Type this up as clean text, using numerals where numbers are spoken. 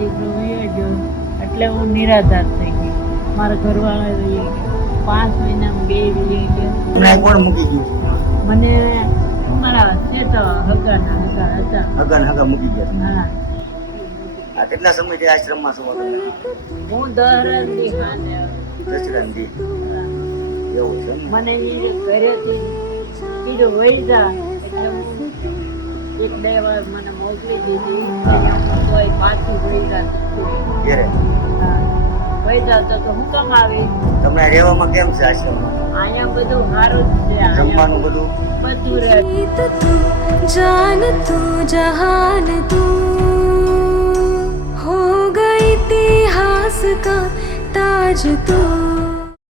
દીકરો વયો ગયો એટલે હું નિરાધાર થઈ ગઈ. મારા ઘરવાળા રહી ગયા 5 મહિનામાં 2 રહી ગયા. તમને કોણ મૂકી ગયું? મને મારા શેઠ હગાના હગા હતા. હગા મૂકી ગયા. હા, આ કેટલા સમયથી આશ્રમમાં છો તમે? હું દહરાથી ખાને દશરથજી એવું છે એમ? મને ઈ ઘરેથી કીધું વહી જા એટલે હું 1-2 વાર મને મોકલી દીધી તોય પાછી વહી જા. ઘેરે હા, વહી જા તો હું કેમ આવી? તમને રહેવામાં કેમ છે આશ્રમમાં? અહીંયા બધું સારું જ છે. અહીંયા જમવાનું બધું બધું રહે. तू जान तू जहान तू हो गई इतिहास का ताज तू